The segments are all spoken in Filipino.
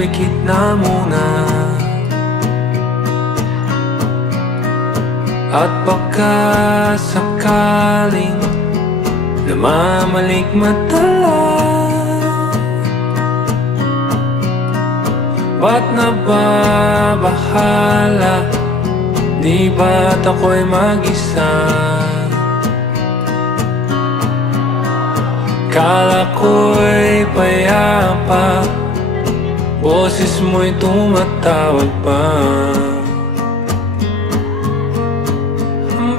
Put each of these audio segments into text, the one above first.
dumikit na muna. At baka sakaling namamalikmata, ba't nababahala? Di ba't ako'y mag-isa? Kala ko'y payapa, boses mo'y tumatawag pa.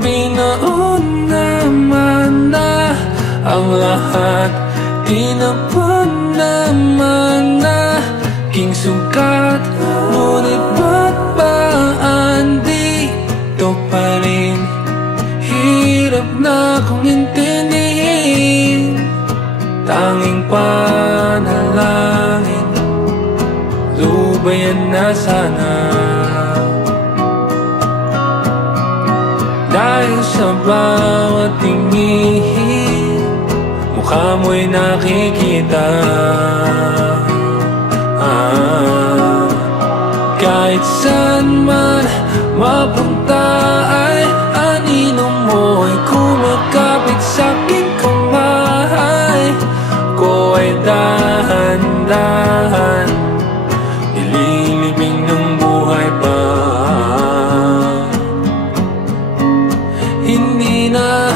Binaon naman na ang lahat, tinapon naman na king sugat. Ngunit ba't ba andito pa rin? Hirap na kong intindihin. Tanging panalangin, lubayan na sana. Dahil sa bawat tingin, mukha mo'y nakikita. Kahit saan man mapunta ay anino mo'y kumakapit sa'king kamay ko ay dahan-dahan nililibing ng buhay pa. Hindi na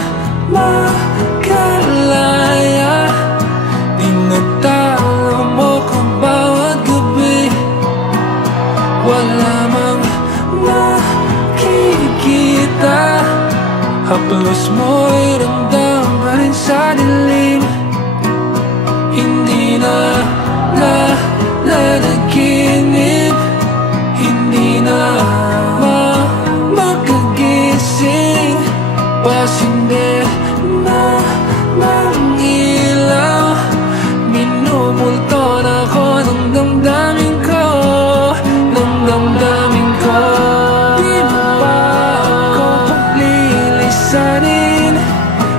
makalaya, tinatalo mo ko bawat gabi. Wala mang nakikita, haplos mo'y ramdam pa rin sa dilim. Hindi na nanaginip, hindi na makagising. Pasindi na ng ilaw, minumulto na ako ng damdamin ko, ng damdamin ko. Di mo ba ako paglilisanin?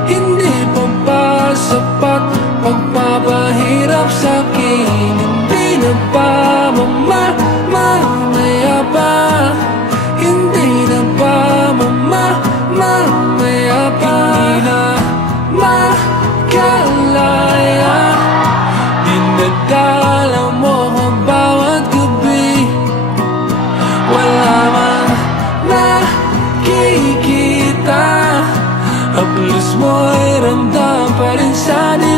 Hindi pa ba sapat pagpapahirap sa'kin? Hindi na ba mamaya pa? Hindi na ba mamaya pa? Hindi na makalaya, dinadala mo ko bawat gabi. Wala mang nakikita, haplos mo'y ramdam pa rin sa dilim.